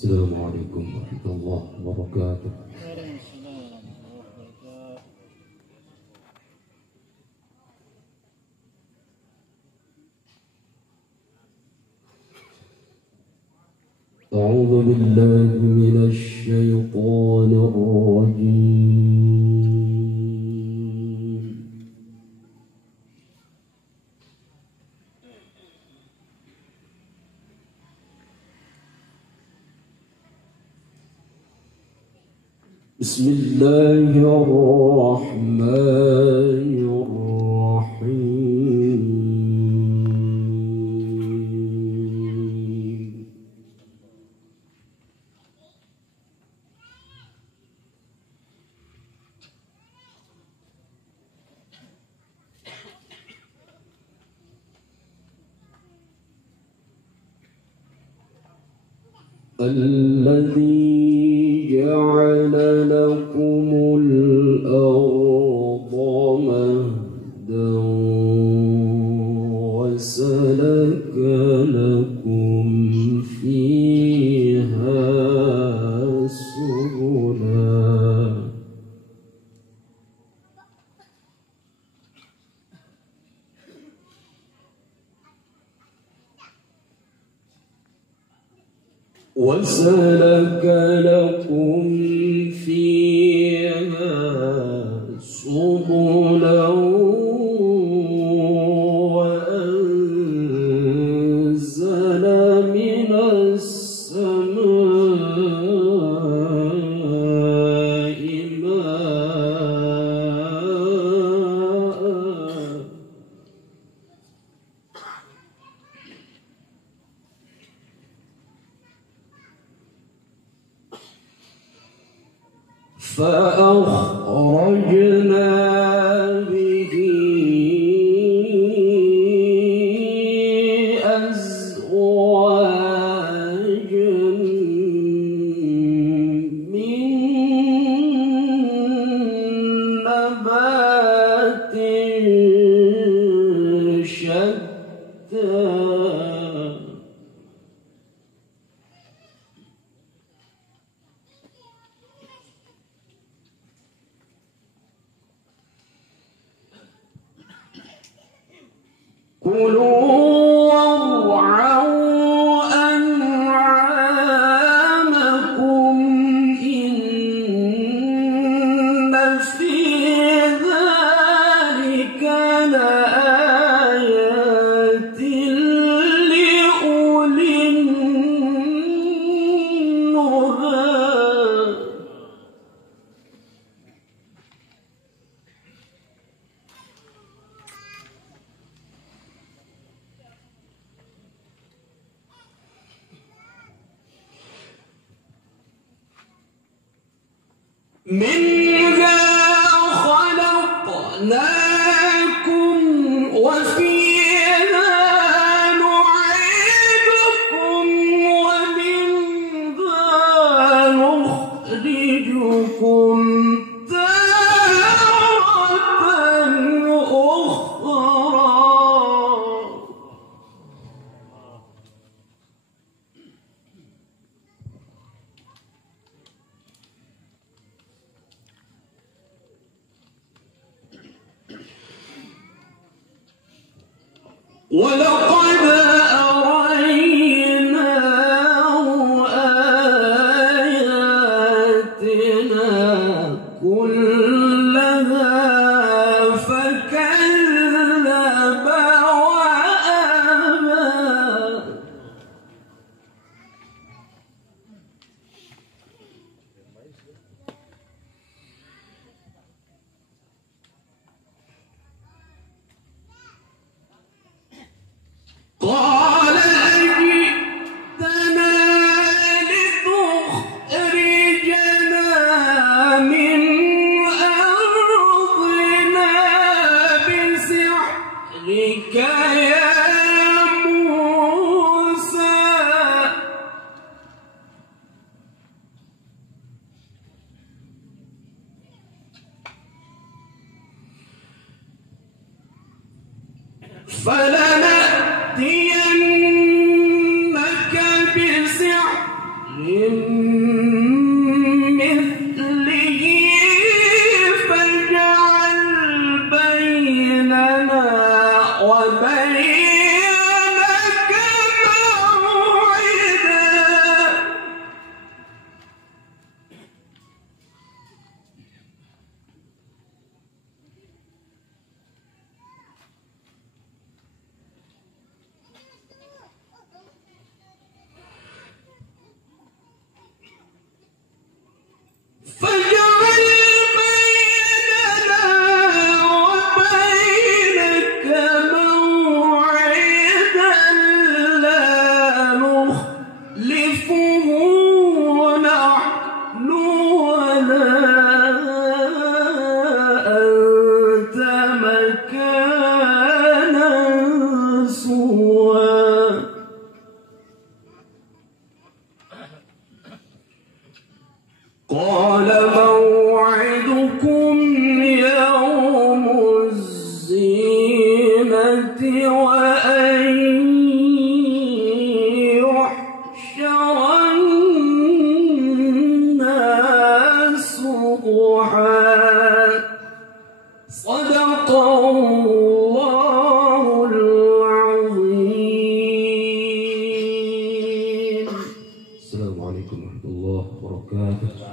السلام عليكم ورحمة الله وبركاته. أعوذ بالله من الشيطان الرجيم. بسم الله الرحمن الرحيم. الذي جعل لكم الأرض مهدا وسلك لكم فيها سبلا وسلك لكم فيها سبلا وأنزل من السماء ماء فأخرجنا به أزواجا من نبات شتى كلوا وارعوا أنعامكم إن في ذلك لآيات لأولي النهى. منها خلقناكم وفيها نعيدكم ومنها نخرجكم تارة أخرى. ولقد أريناه آياتنا كلها فكذب وأبى. قال أجئتنا لتخرجنا من أرضنا بسحرك يا موسى. فلنأتينك بسحر مثله فاجعل بيننا وبينك موعدا. فاجعل بيننا وبينك موعدا لا نخلفه نحن ولا أنت مكانا سوى. قال موعدكم يوم الزينة وأن يحشر الناس ضحى. صدق الله العظيم. السلام عليكم ورحمة الله وبركاته.